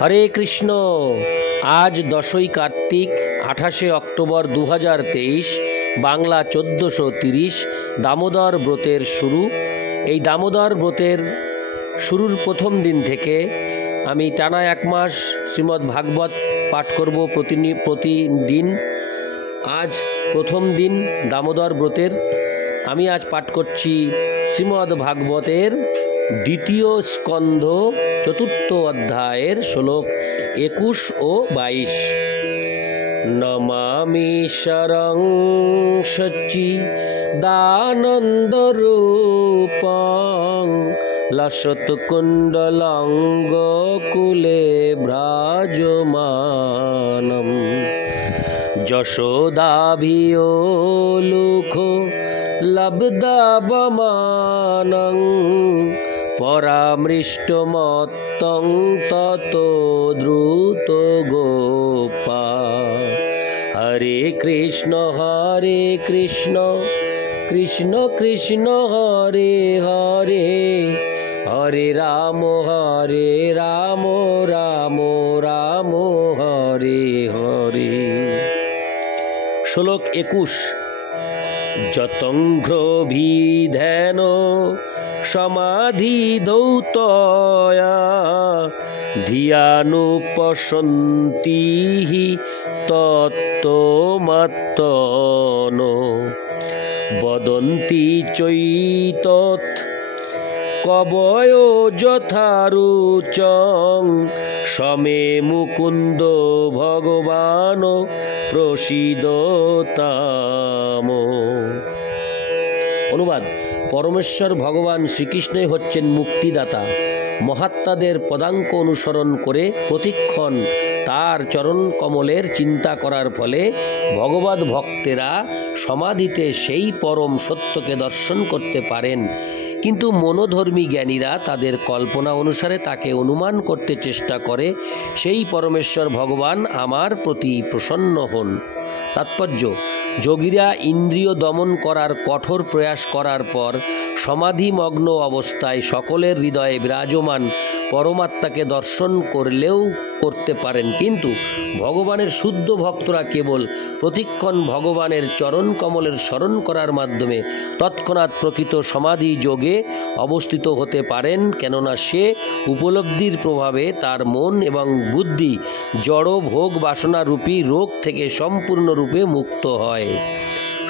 হরে কৃষ্ণ। আজ 10ই কার্তিক 28শে অক্টোবর 2023, বাংলা 1430, দামোদর ব্রতের শুরু। এই দামোদর ব্রতের শুরুর প্রথম দিন থেকে আমি টানা 1 মাস শ্রীমদ্ ভাগবত পাঠ করব প্রতিদিন। আজ প্রথম দিন দামোদর ব্রতের। আমি আজ পাঠ করছি শ্রীমদ্ ভাগবতের 2য় স্কন্ধ 4th অধ্যায়ের শ্লোক 21 ও 22। নমামি শরং সচ্চিদানন্দরূপং লসৎকুণ্ডলঙ্গকুলে ভ্রাজমানম যশোদাভিয়োলুখো লব্ধবমানং পরামৃষ্টমত্তং ততো দ্রুত গোপা। হরে কৃষ্ণ কৃষ্ণ কৃষ্ণ হরে হরে, হরে রাম রাম রাম হরে হরে। শ্লোক 21। যতংঘ্রভিধ্যান সমাধি দৌতয়া ধিয়ানুপসন্তি তত্ত্বমাত্তনো বদন্তি চৈতৎ কবয় যথারুচং সমে মুকুন্দ ভগবান প্রসীদতাম। অনুবাদ: পরমেশ্বর ভগবান শ্রীকৃষ্ণই হচ্ছেন মুক্তিদাতা। মহাত্মাদের পদাঙ্ক অনুসরণ করে প্রতিক্ষণ তার চরণ কমলের চিন্তা করার ফলে ভগবদ ভক্তেরা সমাধিতে সেই পরম সত্যকে দর্শন করতে পারেন। কিন্তু মনোধর্মী জ্ঞানীরা তাদের কল্পনা অনুসারে তাকে অনুমান করতে চেষ্টা করে সেই পরমেশ্বর ভগবান আমার প্রতি প্রসন্ন হন। তাৎপর্য: যোগীরা ইন্দ্রিয় দমন করার কঠোর প্রয়াস করার পর সমাধিমগ্ন অবস্থায় সকলের হৃদয়ে বিরাজমান পরমাত্মাকে দর্শন করতে পারেন। কিন্তু ভগবানের শুদ্ধ ভক্তরা কেবল প্রতিক্ষণ ভগবানের চরণ কমলের স্মরণ করার মাধ্যমে তৎক্ষণাৎ প্রকৃত সমাধি যোগে অবস্থিত হতে পারেন, কেননা সে উপলব্ধির প্রভাবে তার মন এবং বুদ্ধি জড় ভোগ বাসনা রূপী রোগ থেকে সম্পূর্ণরূপে মুক্ত হয়।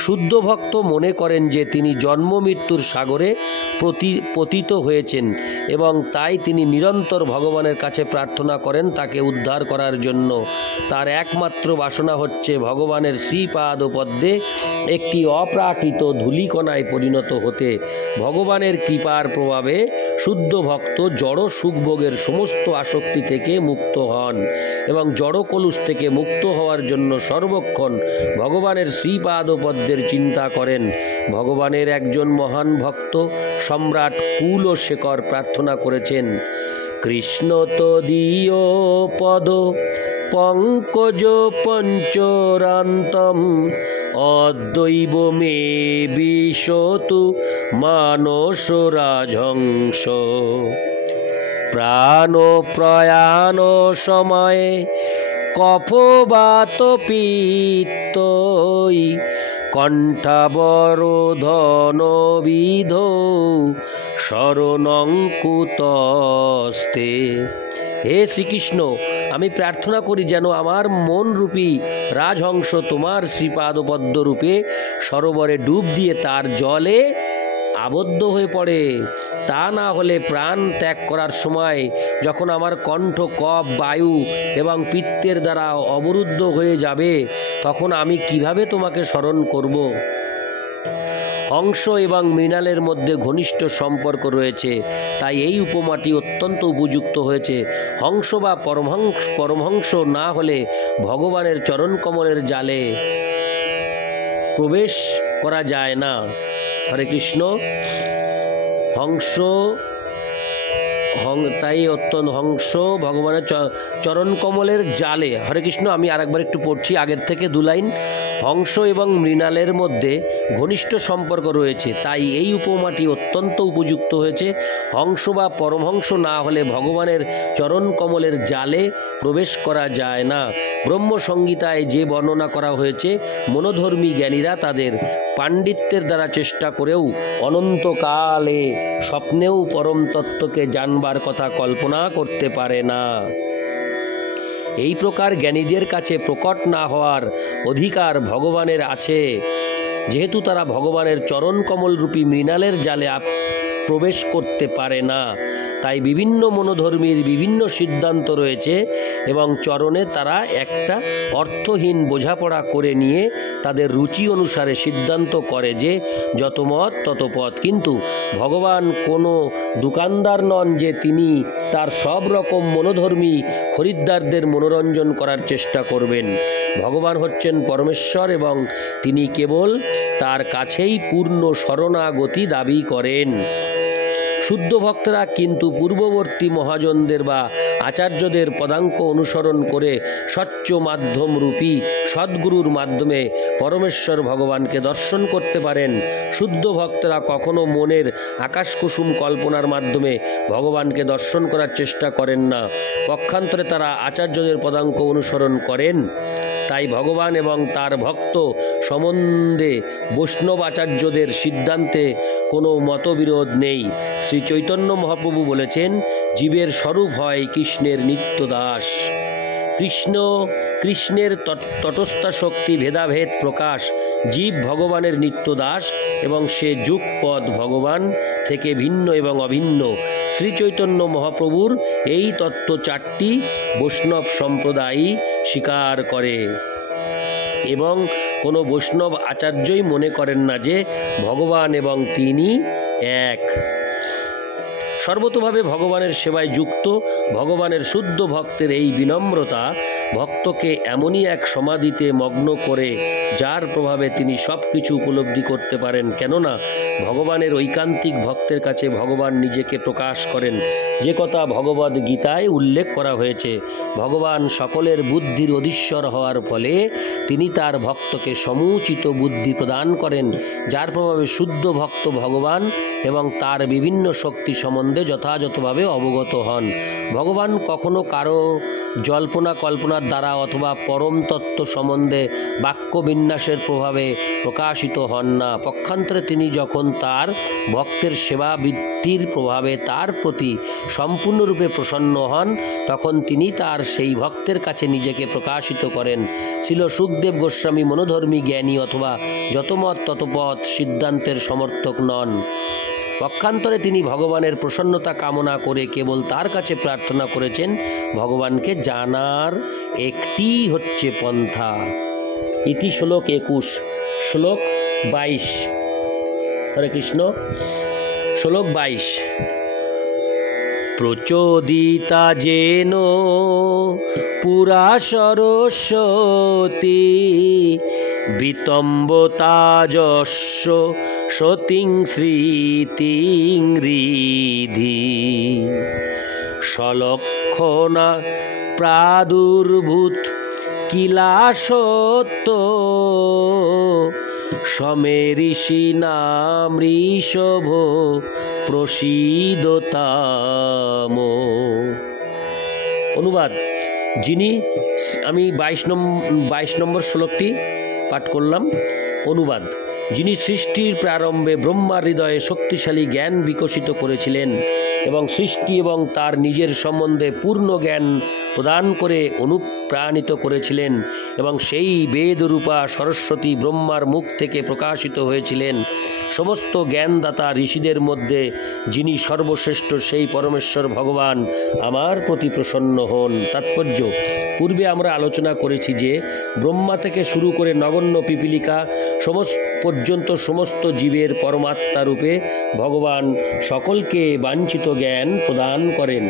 শুদ্ধ ভক্ত মনে করেন যে তিনি জন্ম মৃত্যুর সাগরে পতিত হয়েছেন এবং তাই তিনি নিরন্তর ভগবানের কাছে প্রার্থনা করেন তাকে উদ্ধার করার জন্য। তার একমাত্র বাসনা হচ্ছে ভগবানের শ্রীপাদ পদ্মে একটি অপ্রাকৃত ধূলিকণায় পরিণত হতে। ভগবানের কৃপার প্রভাবে শুদ্ধ ভক্ত জড় সুখভোগের সমস্ত আসক্তি থেকে মুক্ত হন এবং জড় কলুষ থেকে মুক্ত হওয়ার জন্য সর্বক্ষণ ভগবানের শ্রীপাদ পদ্মের চিন্তা করেন। ভগবানের একজন মহান ভক্ত সম্রাট কুলশেখর প্রার্থনা করেছেন, কৃষ্ণ তদীয় পদ পঙ্কজ পঞ্চরান্তম অদ্বৈব মে বিশতু মানস রাজহংস। প্রাণ প্রয়াণ সময়ে কফবাত পিত্তই কণ্ঠাবরোধন বিধ শরণঙ্কুতস্তে। হে শ্রীকৃষ্ণ, আমি প্রার্থনা করি যেন আমার মন রূপী রাজহংস তোমার শ্রীপাদপদ্ম রূপে সরোবরে ডুব দিয়ে তার জলে আবদ্ধ হয়ে পড়ে। তা না হলে প্রাণ ত্যাগ করার সময় যখন আমার কণ্ঠ কফ বায়ু এবং পিত্তের দ্বারা অবরুদ্ধ হয়ে যাবে, তখন আমি কিভাবে তোমাকে স্মরণ করব? হংস এবং মৃণালের মধ্যে ঘনিষ্ঠ সম্পর্ক রয়েছে, তাই এই উপমাটি অত্যন্ত উপযুক্ত হয়েছে। হংস বা পরমহংস না হলে ভগবানের চরণ কমলের জালে প্রবেশ করা যায় না। হরে কৃষ্ণ। হংস তাই অত্যন্ত হংস ভগবানের চরণ কমলের জালে। হরে কৃষ্ণ। আমি আরেকবার একটু পড়ছি আগের থেকে 2 লাইন। হংস এবং মৃণালের মধ্যে ঘনিষ্ঠ সম্পর্ক রয়েছে, তাই এই উপমাটি অত্যন্ত উপযুক্ত হয়েছে। হংস বা পরমহংস না হলে ভগবানের চরণ কমলের জালে প্রবেশ করা যায় না। ব্রহ্মসংহিতায় যে বর্ণনা করা হয়েছে, মনোধর্মী জ্ঞানীরা তাদের পাণ্ডিত্যের দ্বারা চেষ্টা করেও অনন্তকালে স্বপ্নেও পরম তত্ত্বকে জানবার কথা কল্পনা করতে পারে না। এই প্রকার জ্ঞানীদের কাছে প্রকট না হওয়ার অধিকার ভগবানের আছে, যেহেতু তারা ভগবানের চরণ কমলরূপী মৃণালের জালে প্রবেশ করতে পারে না। তাই বিভিন্ন মনোধর্মীর বিভিন্ন সিদ্ধান্ত রয়েছে এবং চরণে তারা একটা অর্থহীন বোঝাপড়া করে নিয়ে তাদের রুচি অনুসারে সিদ্ধান্ত করে যে যত মত তত পথ। কিন্তু ভগবান কোনো দোকানদার নন যে তিনি তার সব রকম মনোধর্মী খরিদ্দারদের মনোরঞ্জন করার চেষ্টা করবেন। ভগবান হচ্ছেন পরমেশ্বর এবং তিনি কেবল তার কাছেই পূর্ণ শরণাগতি দাবি করেন। শুদ্ধ ভক্তরা কিন্তু পূর্ববর্তী মহাজনদের বা আচার্যদের পদাঙ্ক অনুসরণ করে স্বচ্ছ মাধ্যম রূপী সদ্গুরুর মাধ্যমে পরমেশ্বর ভগবানকে দর্শন করতে পারেন। শুদ্ধ ভক্তরা কখনো মনের আকাশকুসুম কল্পনার মাধ্যমে ভগবানকে দর্শন করার চেষ্টা করেন না, পক্ষান্তরে তারা আচার্যদের পদাঙ্ক অনুসরণ করেন। তাই ভগবান এবং তার ভক্ত সম্বন্ধে বৈষ্ণব আচার্যদের সিদ্ধান্তে কোনো মতবিরোধ নেই। শ্রী চৈতন্য মহাপ্রভু বলেছেন, জীবের স্বরূপ হয় কৃষ্ণের নিত্য দাস। কৃষ্ণের তটস্থা শক্তি ভেদাভেদ প্রকাশ, জীব ভগবানের নিত্য দাস এবং সে যুগপদ ভগবান থেকে ভিন্ন এবং অভিন্ন। শ্রী চৈতন্য মহাপ্রভুর এই তত্ত্ব 4টি বৈষ্ণব সম্প্রদায়ই স্বীকার করে এবং কোনো বৈষ্ণব আচার্যই মনে করেন না যে ভগবান এবং তিনি এক। সর্বতোভাবে ভগবানের সেবায় যুক্ত ভগবানের শুদ্ধ ভক্তের এই বিনম্রতা ভক্তকে এমনই এক সমাধিতে মগ্ন করে যার প্রভাবে তিনি সব কিছু উপলব্ধি করতে পারেন। কেননা ভগবানের ঐকান্তিক ভক্তের কাছে ভগবান নিজেকে প্রকাশ করেন, যে কথা ভগবদ্ গীতায় উল্লেখ করা হয়েছে। ভগবান সকলের বুদ্ধির অধীশ্বর হওয়ার ফলে তিনি তার ভক্তকে সমুচিত বুদ্ধি প্রদান করেন, যার প্রভাবে শুদ্ধ ভক্ত ভগবান এবং তার বিভিন্ন শক্তি সম্বন্ধে যথাযথভাবে অবগত হন। ভগবান কখনো কারো জল্পনা কল্পনার দ্বারা অথবা পরম তত্ত্ব সম্বন্ধে বাক্য বিন্যাসের প্রভাবে প্রকাশিত হন না। পক্ষান্তরে তিনি যখন তার ভক্তের সেবা বৃত্তির প্রভাবে তার প্রতি সম্পূর্ণরূপে প্রসন্ন হন, তখন তিনি তার সেই ভক্তের কাছে নিজেকে প্রকাশিত করেন। ছিল সুখদেব গোস্বামী মনোধর্মী জ্ঞানী অথবা যতমত ততপথ সিদ্ধান্তের সমর্থক নন। পক্ষান্তরে তিনি ভগবানের প্রসন্নতা কামনা করে কেবল তার কাছে প্রার্থনা করেছেন। ভগবানকে জানার একটি হচ্ছে পন্থা। ইতি শ্লোক 21। শ্লোক 22। হরে কৃষ্ণ। শ্লোক 22। প্রচোদিতা যেন পুরা সরস্বতী বিতম্বতাজস্য সতিং স্মৃতিং হৃদি সলক্ষণা প্রাদুর্ভূত কিলা সত্য সমেঋষি নাম ঋষভ প্রসীদতাম। অনুবাদ। যিনি, আমি 22 নম্বর শ্লোকটি পাঠ করলাম। অনুবাদ। যিনি সৃষ্টির প্রারম্ভে ব্রহ্মার হৃদয়ে শক্তিশালী জ্ঞান বিকশিত করেছিলেন এবং সৃষ্টি এবং তার নিজের সম্বন্ধে পূর্ণ জ্ঞান প্রদান করে অনুপ্রাণিত করেছিলেন এবং সেই বেদরূপা সরস্বতী ব্রহ্মার মুখ থেকে প্রকাশিত হয়েছিলেন, সমস্ত জ্ঞানদাতা ঋষিদের মধ্যে যিনি সর্বশ্রেষ্ঠ সেই পরমেশ্বর ভগবান আমার প্রতি প্রসন্ন হন। তাৎপর্য। পূর্বে আমরা আলোচনা করেছি যে ব্রহ্মা থেকে শুরু করে নগণ্য পিপীলিকা পর্যন্ত সমস্ত জীবের পরমাত্মা রূপে ভগবান সকলকে বাঞ্ছিত জ্ঞান প্রদান করেন।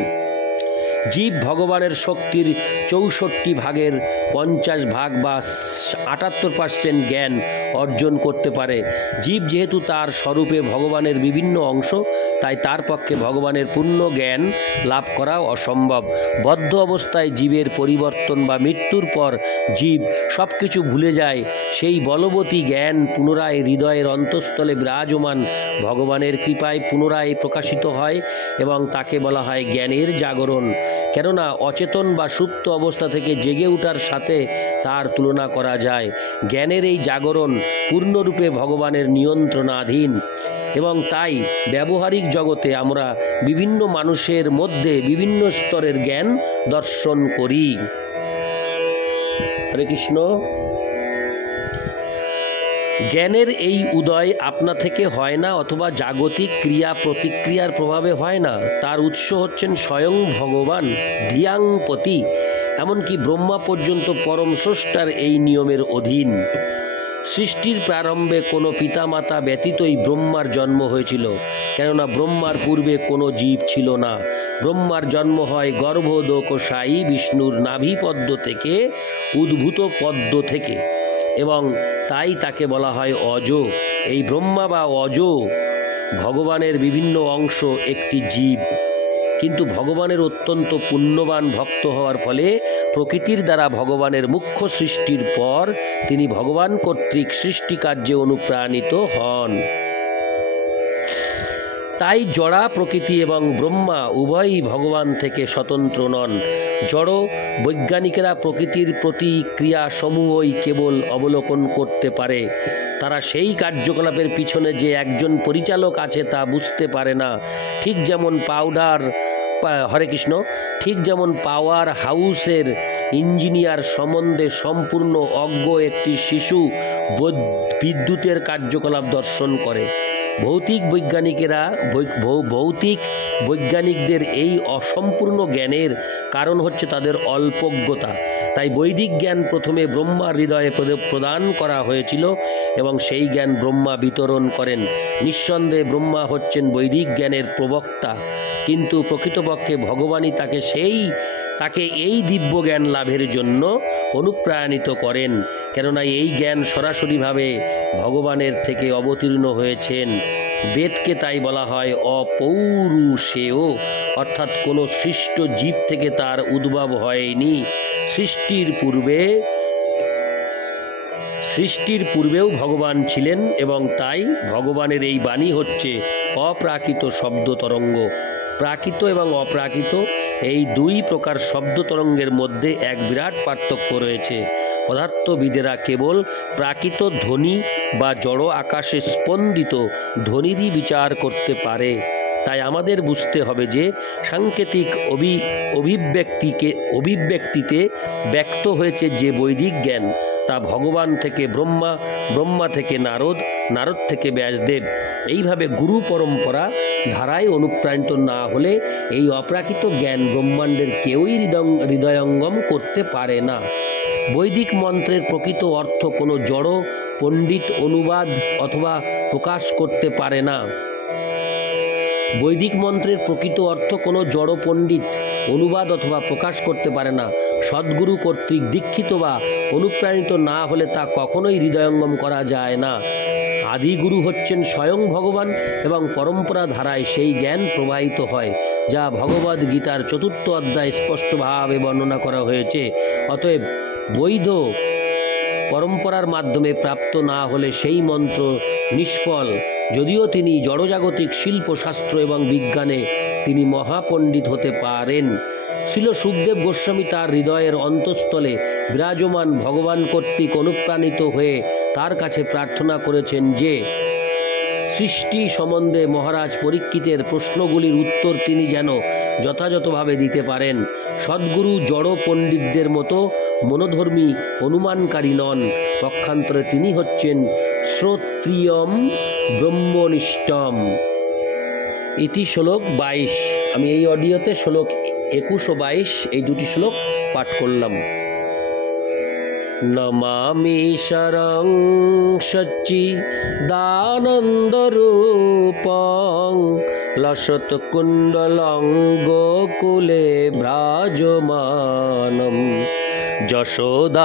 জীব ভগবানের শক্তির 64 ভাগের 50 ভাগ বা 78% জ্ঞান অর্জন করতে পারে। জীব যেহেতু তার স্বরূপে ভগবানের বিভিন্ন অংশ, তাই তার পক্ষে ভগবানের পূর্ণ জ্ঞান লাভ করা অসম্ভব। বদ্ধ অবস্থায় জীবের পরিবর্তন বা মৃত্যুর পর জীব সব কিছু ভুলে যায়। সেই বলবতী জ্ঞান পুনরায় হৃদয়ের অন্তঃস্থলে বিরাজমান ভগবানের কৃপায় পুনরায় প্রকাশিত হয় এবং তাকে বলা হয় জ্ঞানের জাগরণ। কেননা অচেতন বা সুপ্ত অবস্থা থেকে জেগে ওঠার সাথে তার তুলনা করা যায়। জ্ঞানের এই জাগরণ পূর্ণরূপে ভগবানের নিয়ন্ত্রণাধীন এবং তাই ব্যবহারিক জগতে আমরা বিভিন্ন মানুষের মধ্যে বিভিন্ন স্তরের জ্ঞান দর্শন করি। হরে কৃষ্ণ। জ্ঞানের এই উদয় আপনা থেকে হয় না অথবা জাগতিক ক্রিয়া প্রতিক্রিয়ার প্রভাবে হয় না। তার উৎস হচ্ছেন স্বয়ং ভগবান ধিয়াংপতি। এমনকি ব্রহ্মা পর্যন্ত পরম স্রষ্টার এই নিয়মের অধীন। সৃষ্টির প্রারম্ভে কোনো পিতামাতা ব্যতীতই ব্রহ্মার জন্ম হয়েছিল, কেননা ব্রহ্মার পূর্বে কোনো জীব ছিল না। ব্রহ্মার জন্ম হয় গর্ভোদকশায়ী বিষ্ণুর নাভিপদ্ম থেকে, উদ্ভূত পদ্ম থেকে, এবং তাই তাকে বলা হয় অজ। এই ব্রহ্মা বা অজ ভগবানের বিভিন্ন অংশ, একটি জীব। কিন্তু ভগবানের অত্যন্ত পুণ্যবান ভক্ত হওয়ার ফলে প্রকৃতির দ্বারা ভগবানের মুখ্য সৃষ্টির পর তিনি ভগবান কর্তৃক সৃষ্টিকার্যে অনুপ্রাণিত হন। তাই জড়া প্রকৃতি এবং ব্রহ্মা উভয়ই ভগবান থেকে স্বতন্ত্র নন। জড় বৈজ্ঞানিকেরা প্রকৃতির প্রতিক্রিয়া সমূহই কেবল অবলোকন করতে পারে। তারা সেই কার্যকলাপের পিছনে যে একজন পরিচালক আছে তা বুঝতে পারে না। ঠিক যেমন ঠিক যেমন পাওয়ার হাউসের ইঞ্জিনিয়ার সম্বন্ধে সম্পূর্ণ অজ্ঞ একটি শিশু বিদ্যুতের কার্যকলাপ দর্শন করে। ভৌতিক বৈজ্ঞানিকদের এই অসম্পূর্ণ জ্ঞানের কারণ হচ্ছে তাদের অল্পজ্ঞতা। তাই বৈদিক জ্ঞান প্রথমে ব্রহ্মার হৃদয়ে প্রদান করা হয়েছিল এবং সেই জ্ঞান ব্রহ্মা বিতরণ করেন। নিঃসন্দেহে ব্রহ্মা হচ্ছেন বৈদিক জ্ঞানের প্রবক্তা, কিন্তু প্রকৃতপক্ষে ভগবানই তাকে এই দিব্য জ্ঞান লাভের জন্য অনুপ্রাণিত করেন, কেননা এই জ্ঞান সরাসরিভাবে ভগবানের থেকে অবতীর্ণ হয়েছেন। বেদকে তাই বলা হয় অপৌরুষেয়, অর্থাৎ কোনো সৃষ্ট জীব থেকে তার উদ্ভব হয়নি। সৃষ্টির পূর্বেও ভগবান ছিলেন এবং তাই ভগবানের এই বাণী হচ্ছে অপ্রাকৃত শব্দ তরঙ্গ। প্রাকৃত এবং অপ্রাকৃত এই দুই প্রকার শব্দ তরঙ্গের মধ্যে এক বিরাট পার্থক্য রয়েছে। পদার্থবিদেরা কেবল প্রাকৃত ধ্বনি বা জড় আকাশে স্পন্দিত ধ্বনিরই বিচার করতে পারে। তাই আমাদের বুঝতে হবে যে সাংকেতিক অভিব্যক্তিতে ব্যক্ত হয়েছে যে বৈদিক জ্ঞান, তা ভগবান থেকে ব্রহ্মা, ব্রহ্মা থেকে নারদ, নারদ থেকে ব্যাসদেব। এইভাবে গুরু পরম্পরা ধারায় অনুপ্রাণিত না হলে এই অপ্রাকৃত জ্ঞান ব্রহ্মাণ্ডের কেউই হৃদয়ঙ্গম করতে পারে না। বৈদিক মন্ত্রের প্রকৃত অর্থ কোনো জড় পণ্ডিত অনুবাদ অথবা প্রকাশ করতে পারে না। বৈদিক মন্ত্রের প্রকৃত অর্থ কোনো জড় পণ্ডিত অনুবাদ অথবা প্রকাশ করতে পারে না। সদ্গুরু কর্তৃক দীক্ষিত বা অনুপ্রাণিত না হলে তা কখনোই হৃদয়ঙ্গম করা যায় না। আদিগুরু হচ্ছেন স্বয়ং ভগবান এবং পরম্পরা ধারায় সেই জ্ঞান প্রবাহিত হয়, যা ভগবদ গীতার 4th অধ্যায় স্পষ্টভাবে বর্ণনা করা হয়েছে। অতএব বৈধ পরম্পরার মাধ্যমে প্রাপ্ত না হলে সেই মন্ত্র নিষ্ফল। যদিও তিনি জড়জাগতিক শিল্প, শাস্ত্র এবং বিজ্ঞানে তিনি মহাপণ্ডিত হতে পারেন। ছিল সুখদেব গোস্বামী তার হৃদয়ের অন্তঃস্থলে বিরাজমান ভগবান কর্তৃক অনুপ্রাণিত হয়ে তার কাছে প্রার্থনা করেছেন যে সৃষ্টি সম্বন্ধে মহারাজ পরীক্ষিতের প্রশ্নগুলির উত্তর তিনি যেন যথাযথভাবে দিতে পারেন। সদ্গুরু জড় পণ্ডিতদের মতো মনোধর্মী অনুমানকারী নন। পক্ষান্তরে তিনি হচ্ছেন শ্রোত্রিয়ম ব্রহ্মনিষ্ঠম। ইতি শ্লোক 22। আমি এই অডিওতে শ্লোক 21 ও 22 এই দুটি শ্লোক পাঠ করলাম। নমামি শরং সচ্চিদানন্দরূপং লসৎকুণ্ডলং গোকুলে ভ্রাজমানম যশোদাভিয়োলুখ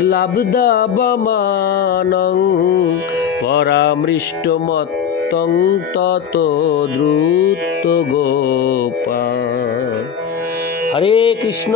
লাব্ধবমানং পরামৃষ্টমত্তং তত দ্রুত গোপা। হরে কৃষ্ণ।